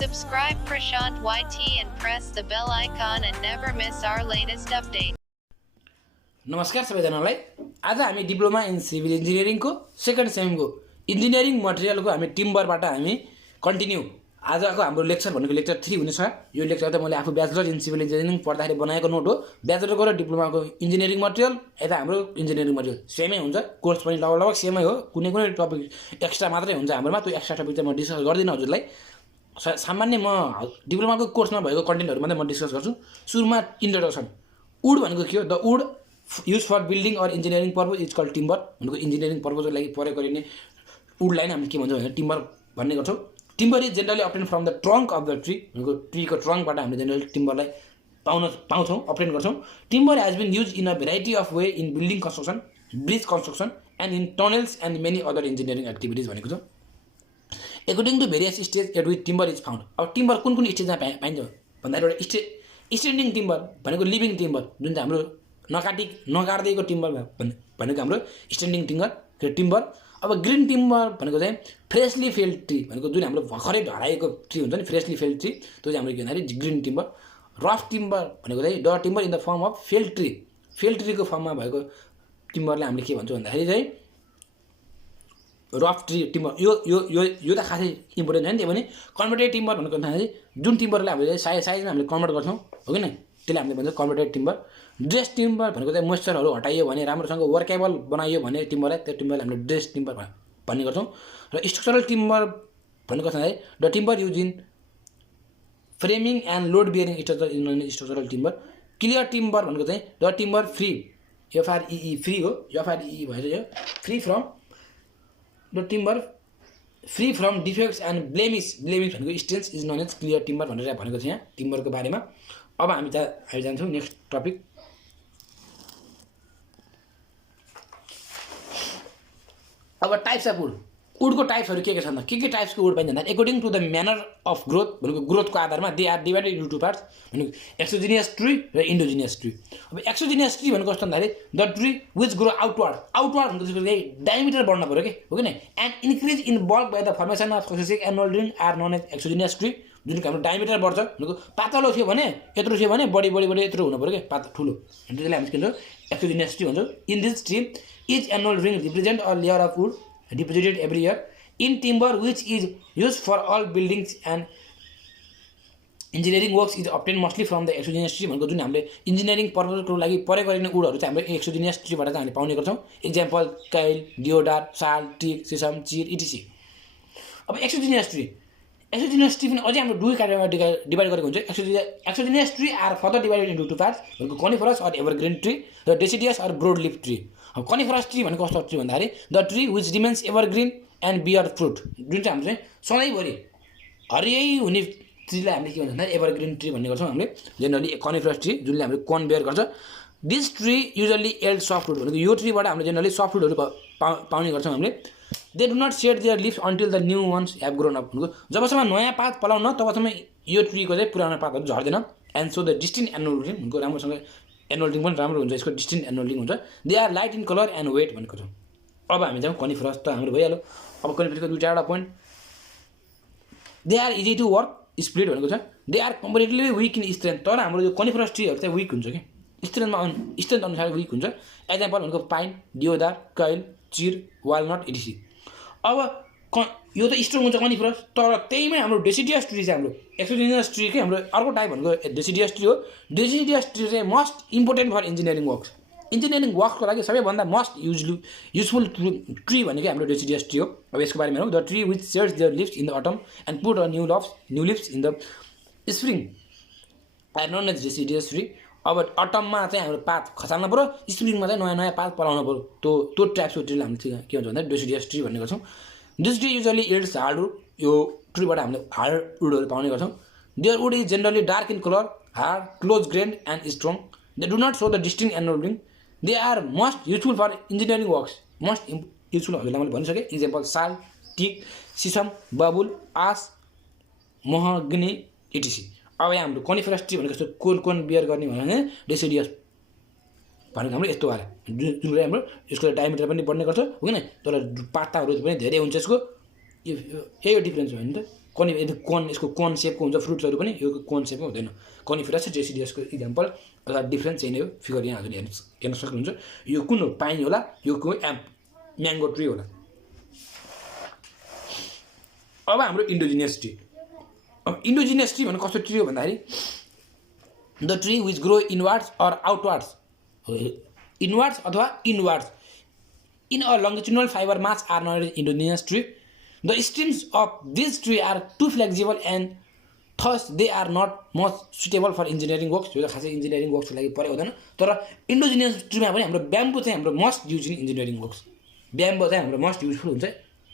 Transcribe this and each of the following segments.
Subscribe Prashant YT and press the bell icon and never miss our latest update. नमस्कार सबैजनालाई। आज हामी diploma in civil engineering को second सेमको engineering मटेरियलको हामी टिम्बरबाट हामी कन्टिन्यू आजको हाम्रो लेक्चर भनेको लेक्चर 3 हुनेछ। यो लेक्चर त मैले आफू ब्याचलर इन सिभिल इन्जिनियरिङ पढ्दाखेरि बनाएको नोट हो। ब्याचलरको र डिप्लोमाको इन्जिनियरिङ मटेरियल यता हाम्रो इन्जिनियरिङ मटेरियल सेमै हुन्छ। कोर्स पनि लगभग सेमै हो। कुनै कुनै टपिक एक्स्ट्रा मात्रै हुन्छ हाम्रोमा। त्यो एक्स्ट्रा टपिक चाहिँ म डिस्कस गर्दिनँ हजुरलाई। सामान्य म डिप्लोमाको कोर्समा भएको कन्टेन्टहरु मात्रै म डिस्कस गर्छु। सुरुमा इन्ट्रोडक्सन। वुड भनेको के हो? The wood use for building or engineering purpose is called timber. भनेको इन्जिनियरिङ पर्पजको लागि प्रयोग गरिने वुडलाई नै हामीले के भन्छौँ भने टिम्बर भन्ने गर्छौँ। Timber is generally obtained from the trunk of the tree. भनेको ट्रीको ट्रङ्कबाट हामीले जेनरली टिम्बरलाई पाउँछौँ, अप्टेन गर्छौँ। Timber has been used in a variety of way in building construction, bridge construction and in tunnels and many other engineering activities भनेको छ। According to various stage at which timber is found. अब timber कुन कुन स्टेजमा पाइन्छ भन्दाखेरि एउटा standing timber भनेको लिभिङ टिम्बर, जुन चाहिँ हाम्रो नकाट्दैको टिम्बर भनेको हाम्रो स्ट्यान्डिङ टिम्बर। अब ग्रिन टिम्बर भनेको चाहिँ फ्रेसली फेल्ड ट्री भनेको जुन हाम्रो भर्खरै ढलाएको ट्री हुन्छ नि, फ्रेसली फेल्ड ट्री, त्यो चाहिँ हाम्रो के भन्दाखेरि ग्रिन टिम्बर। रफ टिम्बर भनेको चाहिँ the timber in the form of felled ट्रीको फर्ममा भएको टिम्बरलाई हामीले के भन्छौँ भन्दाखेरि चाहिँ रफ ट्री टिम्बर। यो त खासै इम्पोर्टेन्ट छैन। त्यही भने कन्भर्टेड टिम्बर भनेको भन्दाखेरि जुन टिम्बरलाई हामीले साइजमा हामीले कन्भर्ट गर्छौँ, हो कि नै, त्यसलाई हामीले भन्छौँ कन्भर्टेड टिम्बर। ड्रेस टिम्बर भनेको चाहिँ मोइस्चरहरू हटाइयो भने, राम्रोसँग वर्केबल बनाइयो भने टिम्बरलाई, त्यो टिम्बरलाई हामीले ड्रेस टिम्बर भन्ने गर्छौँ। र स्ट्रक्चरल टिम्बर भनेको चाहिँ the timber use in framing and load bearing structural timber. Clear timber भनेको चाहिँ the timber free, F R E free हो, एफआरई भएर यो free from the timber free from defects and blemish भनेको stains is known as clear timber भनेर भनेको छ यहाँ टिम्बरको बारेमा। अब हामी जान्छौँ नेक्स्ट टपिक। अब टाइप्स अफ वुडको टाइप्सहरू के छन् त? के टाइप्सको वुड पाइन्छ भन्दा according to the manner of growth भनेको ग्रोथको आधारमा they are divided into two parts भनेको एक्सोजिनियस ट्री र इन्डोजिनियस ट्री। अब एक्सोजिनियस ट्री भनेको कस्तो भन्दाखेरि the tree which grow outward भनेको चाहिँ डायमिटर बढ्न पऱ्यो कि, हो कि नै, and increase in bulk by the formation of successive annual ring are known as exogenous tree. जुन हाम्रो डायमिटर बढ्छ भनेको पातलो थियो भने यत्रो थियो भने बढी यत्रो हुनु पऱ्यो कि ठुलो, त्यसलाई हामी के भन्छौँ एक्सोजिनियस ट्री भन्छौँ। In this tree each annual ring represent a layer of would deposited every year in timber which is used for all buildings and engineering works is obtained mostly from the exogenous tree। भनेको जुन हामीले engineering पर्पजको लागि प्रयोग गरिने वुडहरू चाहिँ हाम्रो एक्सोजिनियस ट्रीबाट चाहिँ हामीले पाउने गर्छौँ। इक्जाम्पल कैल, डिओडार, साल, टिक, सिसम, चिर इटिसी। अब एक्सोजिनियस ट्री पनि अझै हाम्रो दुई क्याटेगोरीमा डिभाइड गरेको हुन्छ। Exogenous tree are further divided into two parts भनेको कनिफरस अर एभरग्रिन ट्री र deciduous or broad leaf tree. अब कनिफरस ट्री भनेको कस्तो ट्री भन्दाखेरि the tree which remains evergreen and bear fruit, जुन चाहिँ हाम्रो चाहिँ सधैँभरि हरियै हुने ट्रीलाई हामीले के भन्छ भन्दा एभरग्रिन ट्री भन्ने गर्छौँ हामीले जेनरली। कनिफरस ट्री जुनले हामीले कोन बेयर गर्छ। This tree usually yield soft wood भनेको यो ट्रीबाट हामीले जेनरली सफ्ट वुडहरू पाउने गर्छौँ हामीले। They do not shed their leaves until the new ones have grown up भनेको जबसम्म नयाँ पात पलाउन तबसम्म यो ट्रीको चाहिँ पुरानो पातहरू झर्दैन। And so the distinct annual ring भनेको राम्रोसँग एनुअल रिङ पनि राम्रो हुन्छ, यसको डिस्टिन्ट एनुअल रिङ हुन्छ। They are light in colour and weight भनेको छ। अब हामी जाउँ कनिफरस, त हाम्रो भइहाल्यो। अब कनिफरसको दुईवटा point, they are easy to work split भनेको छ। They are comparatively weak in strength, तर हाम्रो यो कनिफरस ट्रीहरू चाहिँ विक हुन्छ कि स्ट्रेन्थ अनुसार विक हुन्छ। एक्जाम्पल भनेको पाइन, डिओदार, कैल, चिर, वालनट इटिसी। अब यो त स्ट्रङ हुन्छ कनिफरस, तर त्यहीमै हाम्रो डेसिडियस ट्री चाहिँ हाम्रो एक्सोजिनियस ट्री के हाम्रो अर्को टाइप भनेको डेसिडियस ट्री हो। डेसिडियस ट्री चाहिँ मस्ट इम्पोर्टेन्ट फर इन्जिनियरिङ वर्क्सको लागि सबैभन्दा मस्ट युजफुल ट्री भनेको हाम्रो डेसिडियस ट्री हो। अब यसको बारेमा हो the tree which sheds their leaves in the autumn and put a new leaves in the spring are known as deciduous tree. अब अटममा चाहिँ हाम्रो पात खसाल्नु पऱ्यो, स्प्रिङमा चाहिँ नयाँ पात पलाउनु पऱ्यो, त्यो टाइप्सको ट्रीलाई हामीले के भन्छ भन्दा डेसिडियस ट्री भन्ने गर्छौँ। This tree usually yields hard wood, यो ट्रीबाट हामीले हार्ड वुडहरू पाउने गर्छौँ। Their wood is generally dark in colour, hard, close grained and strong. They do not show the distinct annual ring. They are must useful for engineering works, must useful हजुरलाई मैले भनिसकेँ। Example साल, टिक, sesame, बबुल, आस, महगनी इटिसी। अब यहाँ हाम्रो कनिफरस tree भनेको जस्तो कोन बियर गर्ने भने डेसिडियस भनेको हाम्रो यस्तो वाला जुन हाम्रो यसको डायमिटर पनि बढ्ने गर्छ, हो कि नै, तर पाताहरू पनि धेरै हुन्छ यसको। यही डिफ्रेन्स हो नि त। कोन यसको कोन सेपको हुन्छ फ्रुट्सहरू पनि यो कोन सेपको हुँदैन कनिफेरस र डेसिडियसको इक्जाम्पल अथवा डिफ्रेन्स चाहिँ नै हो फिगर यहाँ हजुरले हेर्न सक्नुहुन्छ यो कुन हो पाइन होला यो को म्याङ्गो ट्री होला अब हाम्रो इन्डोजिनियस ट्री अब इन्डोजिनियस ट्री भनेको कस्तो ट्री हो भन्दाखेरि the tree which grow inwards or outwards inwards अथवा inwards in a longitudinal fibre mass are known as endogenous tree the stems of this tree are too flexible and thus they are not much suitable for engineering works यो त खासै engineering वर्क्सको लागि परेको हुँदैन तर indigenous ट्रीमा पनि हाम्रो bamboo चाहिँ हाम्रो must use in engineering works bamboo चाहिँ हाम्रो मस्ट युजफुल हुन्छ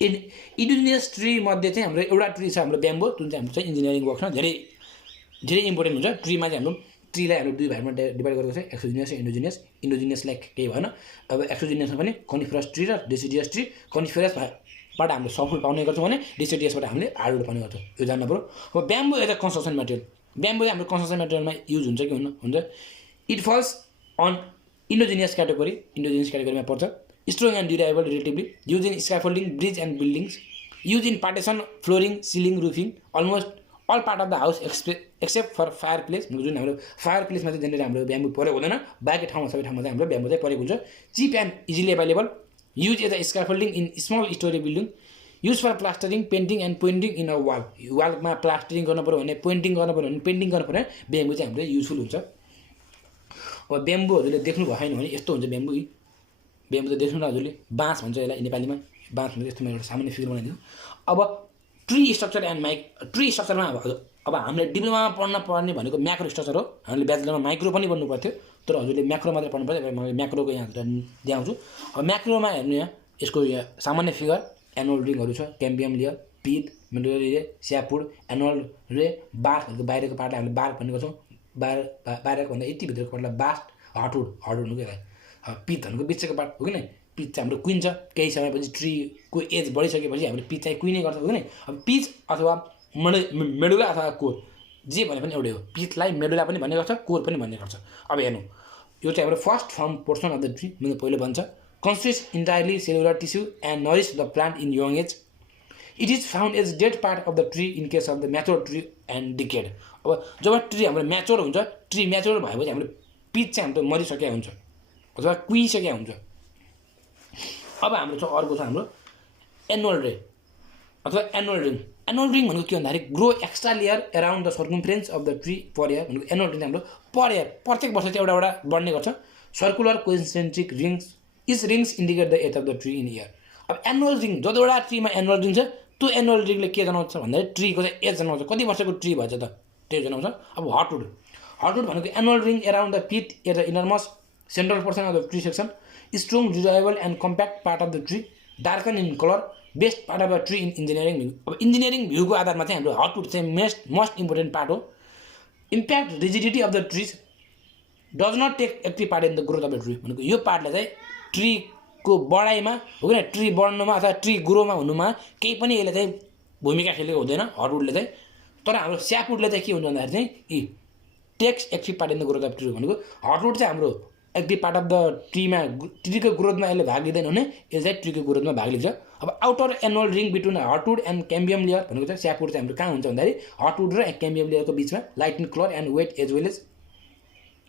इन्डोजिनियस ट्री मध्ये चाहिँ हाम्रो एउटा ट्री छ हाम्रो ब्याम्बो जुन चाहिँ हाम्रो चाहिँ इन्जिनियरिङ वर्क्समा धेरै धेरै इम्पोर्टेन्ट हुन्छ ट्रीमा चाहिँ हाम्रो ट्रीलाई हाम्रो दुई भागमा डिभाइड गरेको छ एक्सोजिनियस र इन्डोजिनियस इन्डोजिनियसलाई केही भएन अब एक्सोजिनियसमा पनि कनिफेरस ट्री र डेसिडियस ट्री कनिफेरसबाट हामीले सफुल पाउने गर्छौँ भने डेसिडियसबाट हामीले हार्डवुड पाउने गर्छौँ यो जान्नु पऱ्यो अब bamboo as a construction material bamboo चाहिँ हाम्रो कन्स्ट्रक्सन मेटेरियलमा युज हुन्छ कि हुन्छ इट फल्स अन इन्डोजिनियस क्याटेगोरीमा पर्छ strong and durable relatively use in scaffolding bridge and buildings use in partition flooring ceiling roofing almost all part of the house except for fireplace जुन हाम्रो fire प्लेसमा चाहिँ generally हाम्रो bamboo परेको हुँदैन बाँकी ठाउँमा सबै ठाउँमा चाहिँ हाम्रो ब्याम्बो चाहिँ परेको हुन्छ cheap and easily available use as a scaffolding in small storey building use for plastering painting and painting in a वालमा प्लास्टरिङ गर्नु पऱ्यो भने पेन्टिङ गर्नु पऱ्यो भने पेन्टिङ गर्नु पऱ्यो भने ब्याम्बो चाहिँ हाम्रो युजफुल हुन्छ अब ब्याम्बो हजुरले देख्नु भएन भने यस्तो हुन्छ ब्याम्बो त देख्नु न हजुरले बाँस भन्छ यसलाई नेपालीमा बाँस भन्छ यस्तो एउटा सामान्य फिगर बनाइदिनु अब ट्री स्ट्रक्चर एन्ड ट्री स्ट्रक्चरमा अब हामीले डिप्लोमामा पढ्न पर्ने भनेको म्याक्रो स्ट्रक्चर हो हामीले ब्याचलरमा माइक्रो पनि पढ्नु पर्थ्यो तर हजुरले म्याक्रो मात्रै पढ्नु पर्थ्यो मैले म्याक्रोको यहाँ देखाउँछु अब म्याक्रोमा हेर्नु यहाँ यसको यहाँ सामान्य फिगर एनुअल रिङहरू छ क्याम्बियम लेयर पिट मेडुलर रे स्यापुड एनुअल रे बार्कहरूको बाहिरको पार्टलाई हामीले बार्क भन्ने गर्छौँ बाहिरको भन्दा यति भित्रको पार्टलाई बास्ट हार्डवुड भनेको यसलाई पित भनेको बिचको पार्ट हो कि नै पिच चाहिँ हाम्रो कुइन छ केही समयपछि ट्रीको एज बढिसकेपछि हामीले पिच चाहिँ कुइनै गर्छ हो कि नै अब पिच अथवा मेडुला अथवा कोर जे भने पनि एउटै हो पिचलाई मेडुला पनि भन्ने गर्छ कोर पनि भन्ने गर्छ अब हेर्नु यो चाहिँ हाम्रो first firm portion of the tree मैले पहिलो भन्छ consist entirely cellular tissue and nourish the plant in young age it is found as dead part of the tree in case of the mature tree and decayed अब जब tree हाम्रो mature हुन्छ tree mature भएपछि हाम्रो pitch चाहिँ हाम्रो मरिसकेको हुन्छ अथवा कुहिसकेको हुन्छ अब हाम्रो छ अर्को छ हाम्रो एनुअल रे अथवा एनुअल रिङ भनेको के भन्दाखेरि grow extra layer around the circumference of the tree per year भनेको एनुअल रिङ हाम्रो पर इयर प्रत्येक वर्ष चाहिँ एउटा बढ्ने गर्छ circular concentric rings is rings indicate the age of the tree in year अब एनुअल रिङ जतिवटा ट्रीमा एनुअल रिङ छ त्यो एनुअल रिङले के जनाउँछ भन्दाखेरि ट्रीको चाहिँ एज जनाउँछ कति वर्षको ट्री भएछ त त्यो जनाउँछ अब हार्डवुड भनेको annual ring around the pith at the innermost central portion of the tree section strong durable and compact part of the tree darken in colour best part of the tree in engineering view अब engineering भ्यूको आधारमा चाहिँ हाम्रो hardwood चाहिँ most important part हो impact rigidity of the trees does not take active part in the growth of the tree भनेको यो पार्टलाई चाहिँ ट्रीको बढाइमा हो कि ट्री बढ्नुमा अथवा ट्री ग्रोमा हुनुमा केही पनि यसले चाहिँ भूमिका खेलेको हुँदैन हार्डवुडले चाहिँ तर हाम्रो स्यापवुडले चाहिँ के हुन्छ भन्दाखेरि चाहिँ takes active part in the growth of tree भनेको हार्डवुड चाहिँ हाम्रो एक्टिभ पार्ट अफ द ट्रीको ग्रोथमा यसले भाग लिँदैन भने यसले चाहिँ ट्रीको ग्रोथमा भाग लिन्छ अब outer annual ring between hardwood and cambium layer भनेको चाहिँ स्यापवुड चाहिँ हाम्रो कहाँ हुन्छ भन्दाखेरि हार्डवुड र क्याम्बियम लेयरको बिचमा light in colour and weight as well as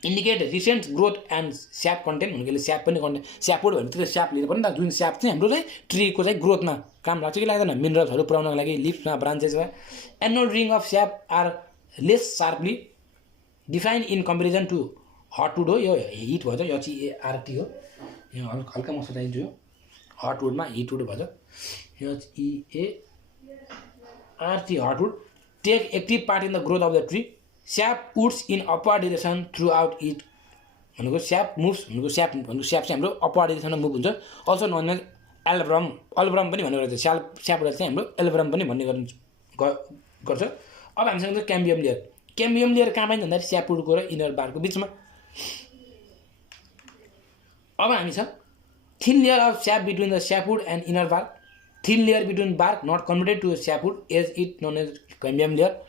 indicate recent growth and sap content भनेको यसले स्याप पनि कन्टेन्ट स्यापवुड भने त्यो स्याप लिनु पर्ने त जुन स्याप चाहिँ हाम्रो चाहिँ ट्रीको चाहिँ ग्रोथमा काम लाग्छ कि लाग्दैन मिनरल्सहरू पुऱ्याउनको लागि लिफ्समा ब्रान्चेसमा annual ring of sap are less sharply define in comparison to hardwood हो यो हिट भन्छ HEART हो यो हल्का म सजाइदिन्छु यो हार्डवुडमा हिटवुड भन्छ HEART hardwood take active part in the growth of the tree sap woods in upward direction throughout it भनेको स्याप मुभ्स भनेको स्याप चाहिँ हाम्रो अपवर्ड डिरेक्सनमा मुभ हुन्छ अल्सो नोन एज एल्ब्रम पनि भन्ने गर्छ स्यापवुड चाहिँ हाम्रो एल्ब्रम पनि भन्ने गर्छ अब हामीसँग चाहिँ क्याम्बियम लेयर कहाँ पाइन्छ भन्दाखेरि स्यापवुडको र इनर बारको बिचमा अब हामी छ thin layer of sap between the sapwood and inner bark thin layer between bark not converted to sapwood as it known as cambium layer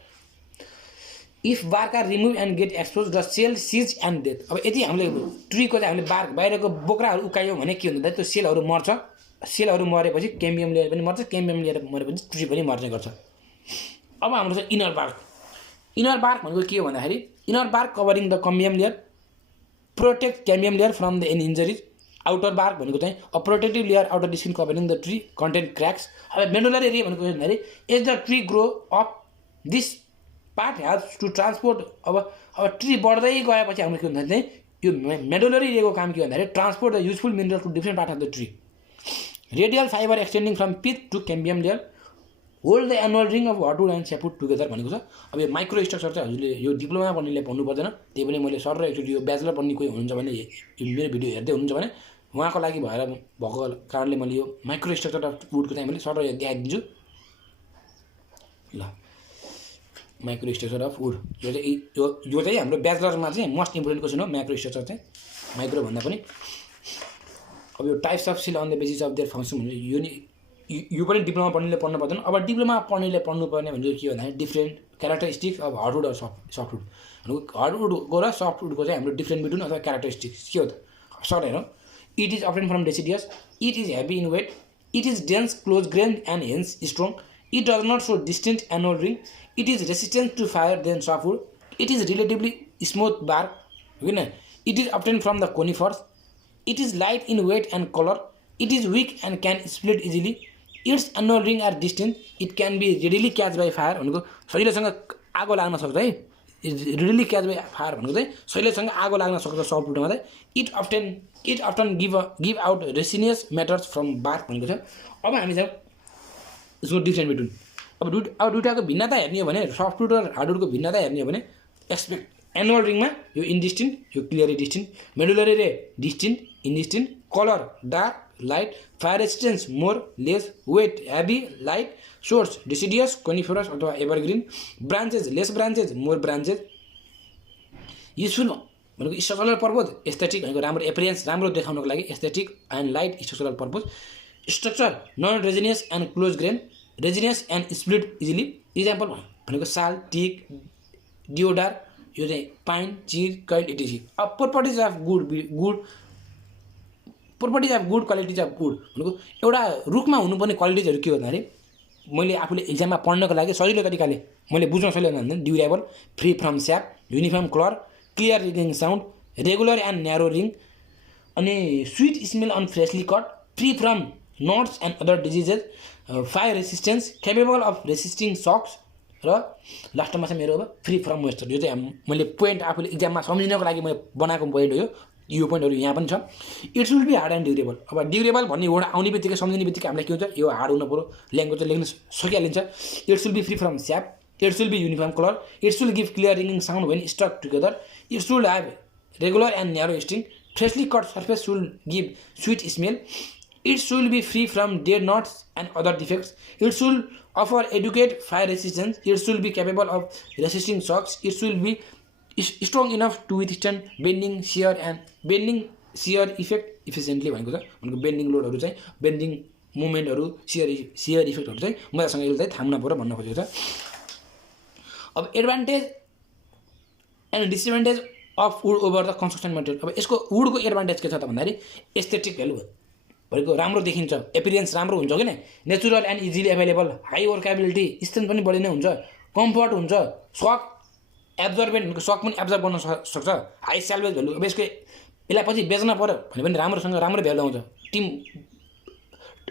if bark are remove and get expose the cell cease and death अब यदि हामीले ट्रीको चाहिँ हामीले bark बाहिरको बोक्राहरू उकायौँ भने के हुन्छ त्यो सेलहरू मर्छ सेलहरू मरेपछि क्याम्बियम लेयर पनि मर्छ क्याम्बियम लेयर मरेपछि ट्री पनि मर्ने गर्छ अब हाम्रो छ इनर बार्क। इनर बार्क भनेको के हो भन्दाखेरि inner bark covering the cambium layer protect cambium layer from the any injuries. Outer bark भनेको चाहिँ a protective layer outer the skin covering the tree content cracks. अब मेडुलर एरिया भनेको भन्दाखेरि as the tree grow up this part has to transport. अब tree बढ्दै गएपछि हाम्रो के भन्दाखेरि चाहिँ यो मेडुलरी एरियाको काम के भन्दाखेरि transport the useful mineral to different part of the tree. Radial fibre extending from pith to cambium layer hold the annual ring of hardwood and sapwood together भनेको छ। अब यो माइक्रो स्ट्रक्चर चाहिँ हजुरले यो डिप्लोमा पढ्नेले पढ्नु पर्दैन, त्यही पनि मैले सर र एकचोटि यो ब्याचलर पढ्ने कोही हुनुहुन्छ भने यो मेरो भिडियो हेर्दै हुनुहुन्छ भने उहाँको लागि भएर भएको कारणले मैले यो माइक्रो स्ट्रक्चर अफ वुडको चाहिँ मैले सर र देखाइदिन्छु ल। माइक्रो स्ट्रक्चर अफ वुड यो चाहिँ हाम्रो ब्याचलरमा चाहिँ मोस्ट इम्पोर्टेन्ट क्वेसन हो माइक्रो स्ट्रक्चर चाहिँ, माइक्रो भन्दा पनि। अब यो types of cell on the basis of their function भने यो पनि डिप्लोमा पढ्नेले पढ्नु पर्दैन। अब डिप्लोमा पढ्नेले पढ्नुपर्ने भनेको के भन्दाखेरि डिफ्रेन्ट क्यारेक्टरिस्टिक्स अफ हार्डवुड र सफ्टवुड भनेको हार्डवुडको र सफ्टवुडको चाहिँ हाम्रो डिफ्रेन्ट बिट्विन अथवा क्यारेक्टरिस्टिक्स के हो त सर हेरौँ। It is obtain from deciduous, it is heavy in weight, it is dense close grain and hence strong, it does not so distinct annual ring, it is resistant to fire than softwood, it is relatively smooth bark होइन, it is obtain from the conifers, it is light in weight and colour, it is weak and can split easily, its annual ring are distant, it can be readily catch by fire भनेको सजिलैसँग आगो लाग्न सक्छ है। Readily catch by fire भनेको चाहिँ सजिलैसँग आगो लाग्न सक्छ सफ्टवुडमा चाहिँ। It often give out resinous matters from bark भनेको छ। अब हामी चाहिँ यसको डिफ्रेन्ट बिट्विन अब दुइटाको भिन्नता हेर्ने हो भने सफ्टवुड र हार्डवुडको भिन्नता हेर्ने हो भने एक्सपेक्ट एनुअल रिङमा यो इन्डिस्टिन्ट यो clearly distinct, medullary ray distinct indistinct, colour dark light, fire resistance more less, weight heavy light, source deciduous coniferous अथवा evergreen, branches less branches more branches. Useful भनेको स्ट्रक्चरल पर्पज, एस्थेटिक भनेको राम्रो appearance राम्रो देखाउनको लागि aesthetic and light structural purpose. Structure non resinous and close grain, resinous and split easily. Example भनेको साल टिक डिओडार यो चाहिँ पाइन चिर कैल इटिसी। अब properties of good qualities of would भनेको एउटा रुखमा हुनुपर्ने क्वालिटिजहरू के हो भन्दाखेरि मैले आफूले इक्जाममा पढ्नको लागि सजिलो तरिकाले मैले बुझ्न सजिलो भन्दा durable, free from sap, uniform colour, clear ring sound, regular and narrow ring, अनि sweet smell on freshly cut, free from knots and other diseases, fire resistance, capable of resisting shocks, र लास्टमा चाहिँ मेरो अब फ्री फ्रम मोइस्चर। यो चाहिँ मैले point आफूले इक्जाममा सम्झिनको लागि मैले बनाएको पोइन्ट हो यो पोइन्टहरू यहाँ पनि छ। It's will be hard and durable. अब ड्युरेबल भन्ने वर्ड आउने बित्तिकै सम्झिने बित्तिकै हामीलाई के हुन्छ यो हार्ड हुनु पऱ्यो, ल्याङ्ग्वेज चाहिँ लेख्न सकिहालिन्छ। It's will be free from sap, it's will be uniform colour, it's will give clear रिङिङ sound when stuck together, it's will have regular and narrow string, freshly cut surface will give sweet smell, it's will be free from dead knots and other defects, it's will offer adequate fire resistance, it's will be capable of resisting shocks, it's will be strong enough to withstand bending share effect efficiently भनेको छ। भनेको bending लोडहरू चाहिँ bending मुभमेन्टहरू share इफेक्टहरू चाहिँ मजासँग यसले चाहिँ थाम्न पऱ्यो भन्न खोजेको छ। अब advantage and disadvantage of would over the construction material. अब यसको वुडको एडभान्टेज के छ त भन्दाखेरि एस्थेटिक भ्यालु भनेको राम्रो देखिन्छ, एपियरेन्स राम्रो हुन्छ किन, natural and easily available, high workability, strength पनि बढी नै हुन्छ, कम्फर्ट हुन्छ, सक एब्जर्बेन्ट भनेको सक पनि एब्जर्ब गर्न सक्छ, हाई स्याल्भेज भ्यालु। अब यसको यसलाई पछि बेच्न पऱ्यो भने पनि राम्रोसँग राम्रो भ्यालु आउँछ। टिम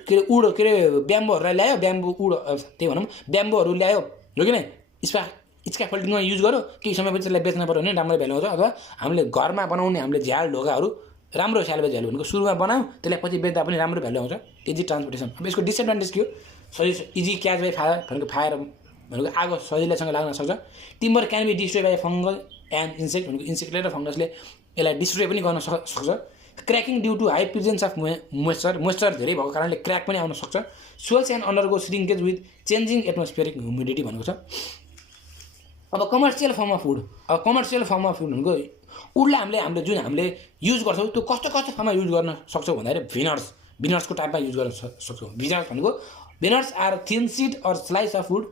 के अरे वुड के अरे ब्याम्बोहरूलाई ल्यायो, ब्याम्बो वुड त्यही भनौँ ब्याम्बोहरू ल्यायो हो कि नै स्क्याफोल्डिङमा युज गर्यो, केही समयपछि त्यसलाई बेच्न पऱ्यो भने राम्रो भ्यालु आउँछ। अथवा हामीले घरमा बनाउने हामीले झ्याल ढोकाहरू राम्रो स्याल्भेज भ्यालु भनेको सुरुमा बनाऊ त्यसलाई पछि बेच्दा पनि राम्रो भ्यालु आउँछ। Easy transportation. अब यसको डिसएडभान्टेज के हो, इजी क्याच बाई फायर भनेको फायर भनेको आगो सजिलैसँग लाग्न सक्छ। Timber can be destroy by fungal and insect भनेको इन्सेक्टले र फङ्गसले यसलाई डिस्ट्रोय पनि गर्न सक्छ। Cracking due to high presence of moisture धेरै भएको कारणले क्र्याक पनि आउन सक्छ। Swells and undergo shrinkage with changing atmospheric humidity भनेको छ। अब कमर्सियल फर्म अफ वुड। अब कमर्सियल फर्म अफ वुड भनेको वुडलाई हामीले जुन हामीले युज गर्छौँ त्यो कस्तो फर्ममा युज गर्न सक्छौँ भन्दाखेरि भिनर्सको टाइपमा युज गर्न सक्छौँ। Veneers are thin sheet or slice of wood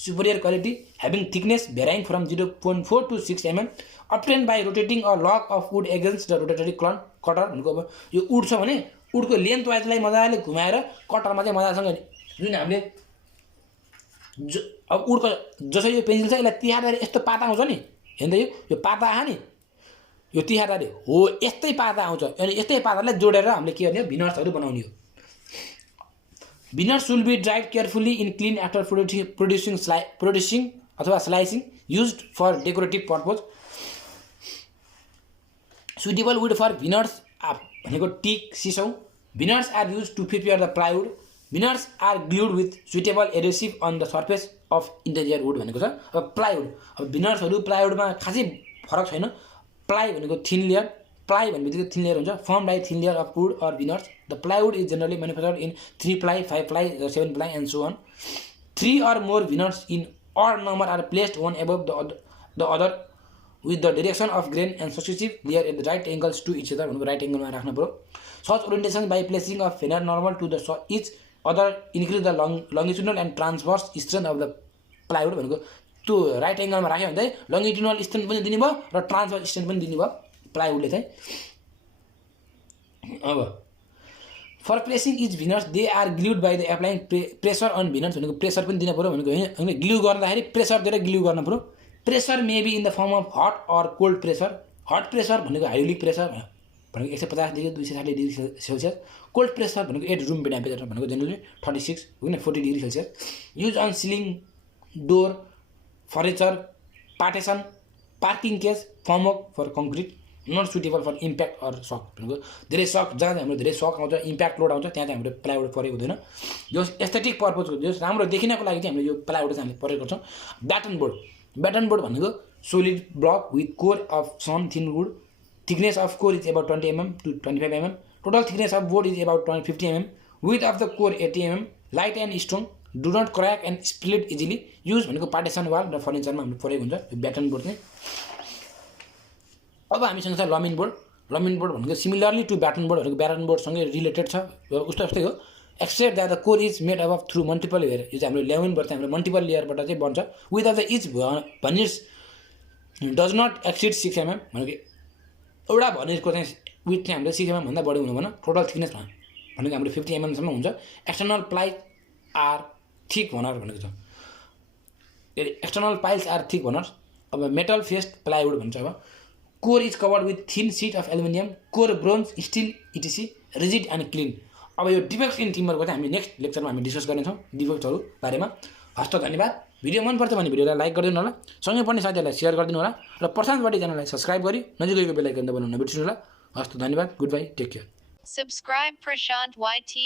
superior quality having thickness varying from 0.4 to 6 mm obtained by rotating a log of wood against the rotatory cutter भनेको अब यो वुड छ भने वुडको लेन्थ वाइजलाई मजाले घुमाएर कटरमा चाहिँ मजासँग जुन हामीले अब उडको जसरी यो पेन्सिल छ यसलाई तिहार्दाखेरि यस्तो पाता आउँछ नि हेर्दै यो पाता आयो नि यो तिहार्दाखेरि हो यस्तै पाता आउँछ अनि यस्तै पातालाई जोडेर हामीले के गर्ने भिनर्सहरू बनाउने हो veneers will be dried carefully in clean after producing अथवा slicing used for decorative purpose suitable wood for veneers भनेको टिक सिसौ veneers are use to prepare the plywood veneers are glued with suitable adhesive on the surface of interior wood भनेको छ अब plywood अब भिनर्सहरू प्लाइवुडमा खासै फरक छैन प्लाई भनेको थिन लेयर प्लाई भन्ने बित्तिकै थिन लेयर हुन्छ form by thin layer of wood or veneers the plywood is generally manufactured in 3 ply 5 ply 7 ply and so on 3 or more veneers in odd number are placed one above the other with the direction of grain and successive layer at the right angles to each other भनेको right एङ्गलमा राख्नु पर्यो such orientation by placing a fener normal to the each other increase the longitudinal and transverse strength of the plywood भनेको त्यो right एङ्गलमा राख्यो भने चाहिँ longitudinal strength पनि दिने भयो र ट्रान्सभर्स स्ट्रेन्थ पनि दिने भयो प्लाइवुडले चाहिँ अब for placing is veneers they are glued by the applying pressure on veneers भनेको प्रेसर पनि दिन पऱ्यो भनेको होइन ग्लु गर्दाखेरि प्रेसर दिएर ग्लु गर्नु पऱ्यो pressure may be in the form of hot or cold pressure hot pressure भनेको हाइड्रोलिक प्रेसर भनेको 150 degree 260 degree Celsius cold pressure भनेको 8 रुम टेम्परेचर भनेको जेनरली 36 होइन 40 degree Celsius use on ceiling door furniture partition packing case formwork for concrete not suitable for impact or shock भनेको धेरै सक जहाँ हाम्रो धेरै सक आउँछ इम्प्याक्ट लोड आउँछ त्यहाँ चाहिँ हाम्रो प्लाइवुड प्रयोग हुँदैन जो एस्थेटिक पर्पजको जो राम्रो देखिनको लागि चाहिँ हामीले यो प्लाइवुड चाहिँ हामीले प्रयोग गर्छौँ ब्याटन बोर्ड भनेको solid block with core of some thin wood thickness of core is about 20 mm to 25 mm total thickness of board is about 50 mm width of the core 80 mm light and strong do not crack and split easily use भनेको partition wall र फर्निचरमा हाम्रो प्रयोग हुन्छ यो baton board चाहिँ अब हामीसँग छ लमिन बोर्ड भनेको सिमिलरली टु ब्याटन बोर्ड भनेको ब्याटन बोर्डसँगै रिलेटेड छ उस्तो जस्तै हो except that the core is made of through multiple layer यो चाहिँ हाम्रो लेमनबाट चाहिँ हाम्रो मल्टिपल लेयरबाट चाहिँ बन्छ with of the each veneers does not exceed 6 mm भनेको एउटा भनिर्सको चाहिँ विथ चाहिँ हाम्रो 6 mm भन्दा बढी हुनु भएन टोटल थिकनेस भनेको हाम्रो 50 mm सम्म हुन्छ external ply are thick veneer भनेको छ external plies are thick veneers अब मेटल फेस्ड प्लाइवुड भन्छ अब core is covered with thin sheet of aluminium core bronze steel etc rigid and clean अब यो डिफेक्ट्स इन टिम्बरको चाहिँ हामी नेक्स्ट लेक्चरमा हामी डिस्कस गर्नेछौँ डिफेक्ट्सहरू बारेमा हस्त धन्यवाद भिडियो मनपर्छ भने भिडियोलाई लाइक गरिदिनु होला सँगै पढ्ने साथीहरूलाई सेयर गरिदिनु होला र प्रशान्त वाटी च्यानललाई सब्सक्राइब गरी नजिकैको बेल आइकन दबाउन नबिर्सिनु होला हस्त धन्यवाद good bye take care Subscribe Prashant YT